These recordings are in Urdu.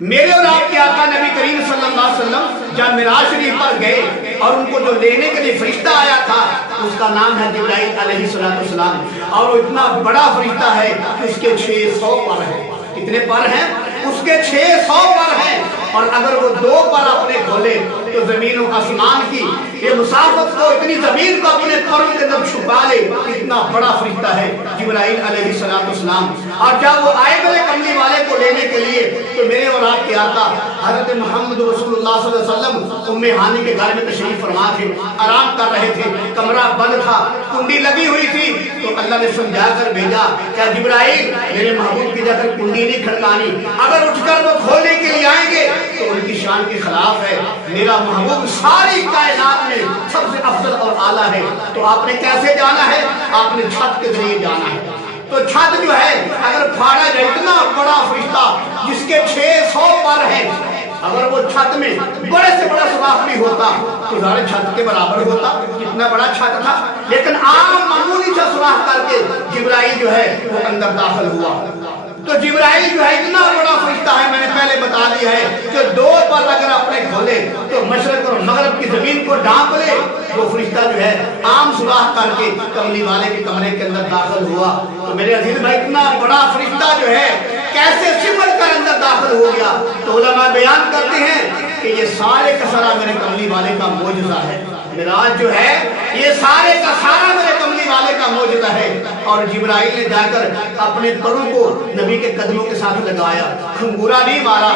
میرے اور آپ کے آقا نبی کریم صلی اللہ علیہ وسلم جب معراج شریف پر گئے اور ان کو جو لینے کے لیے فرشتہ آیا تھا اس کا نام ہے جبرائیل علیہ السلام، اور وہ اتنا بڑا فرشتہ ہے کہ اس کے 600 پر ہیں۔ کتنے پر ہیں؟ اس کے 600 پر ہیں، اور اگر وہ 2 پر اپنے کھولے تو زمین و آسمان کی یہ مسافت کو، اتنی زمین کو اپنے پروں کے اندر چھپا لے۔ اتنا بڑا فرشتہ ہے جبرائیل علیہ السلام۔ اور جب وہ آئے میرے کملی والے کو لینے کے لیے تو میرے اور آپ کے آقا حضرت محمد رسول اللہ صلی اللہ علیہ وسلم ام ہانی کے گھر میں تشریف فرما تھے، آرام کر رہے تھے، کمرہ بند تھا، کنڈی لگی ہوئی تھی، تو اللہ نے سمجھا کر بھیجا کہ جبرائیل میرے محبوب کی جا کر کنڈی نہیں کھڑکانی، اگر اٹھ کر وہ کھولنے کے لیے آئیں گے تو ان کی شان کے خلاف ہے۔ میرا محبوب ساری کائنات میں سب سے افضل اور اعلیٰ ہے، تو آپ نے کیسے جانا ہے؟ آپ نے چھت کے ذریعے جانا ہے۔ تو چھت جو ہے اگر پھاڑا جائے، اتنا بڑا فرشتہ جس کے 600 پر ہیں، اگر وہ چھت میں بڑے سے بڑا سوراخ بھی ہوتا تو سارے چھت کے برابر ہوتا، کتنا بڑا چھت تھا، لیکن عام معمولی سا سوراخ کر کے جبرائیل جو ہے وہ اندر داخل ہوا۔ تو جبرائیل جو ہے اتنا بڑا فرشتہ ہے، میں نے پہلے بتا دیا ہے کہ 2 پر اگر اپنے کھولے تو مشرق اور مغرب کی زمین کو ڈھانپ لے۔ وہ فرشتہ جو ہے عام سوراخ کر کے کملی والے کے کمرے کے اندر داخل ہوا۔ تو میرے عزیز بھائی، اتنا بڑا فرشتہ جو ہے کیسے سمٹ کر اندر داخل ہو گیا؟ تو علماء بیان کرتے ہیں کہ یہ سارے کا سارا میرے کملی والے کا معجزہ ہے۔ معراج جو ہے یہ سارے کا سارا میرے کملی والے کا معجزہ ہے۔ اور جبرائیل نے جا کر اپنے پروں کو نبی کے قدموں کے ساتھ لگایا، کھنگورا نہیں مارا،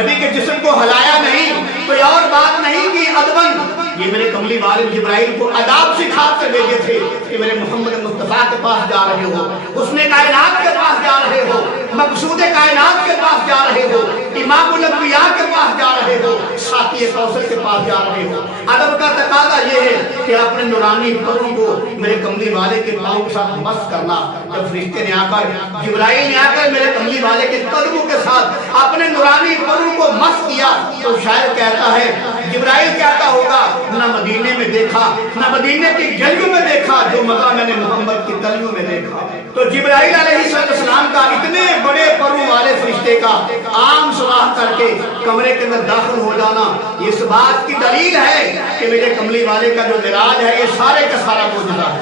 نبی کے جسم کو ہلایا نہیں، کوئی اور بات نہیں کی ادبن۔ یہ میرے کملی والے جبرائیل کو آداب سکھا کر بھیجے تھے کہ میرے محمد مصطفیٰ کے پاس جا رہے ہو، حسن کائنات کے پاس جا رہے ہو، مقصود کائنات کے پاس جا رہے ہو، امام الانبیاء کے پاس جا رہے ہو، ساقی کوثر کے پاس جا رہے ہو۔ ادب کا تقاضا یہ ہے کہ اپنے نورانی پروں کو میرے کملی والے کے پاؤں کے ساتھ مس کرنا۔ جب فرشتے نے آ کر، جبرائیل نے آ کر میرے کملی والے کے قدموں کے ساتھ اپنے نورانی پروں کو مس کیا تو شاید کہتا ہے، جبرائیل کہتا ہوگا، نہ مدینے میں دیکھا، نہ مدینے کی گلیوں میں دیکھا جو مزہ میں نے محمد کی گلیوں میں دیکھا۔ تو جبرائیل علیہ السلام کا اتنے بڑے پروں والے فرشتے کا عام سوراخ کر کے کمرے کے اندر داخل ہو جانا اس بات کی دلیل ہے کہ میرے کملی والے کا جو معراج ہے یہ سارے کا سارا معجزہ ہے۔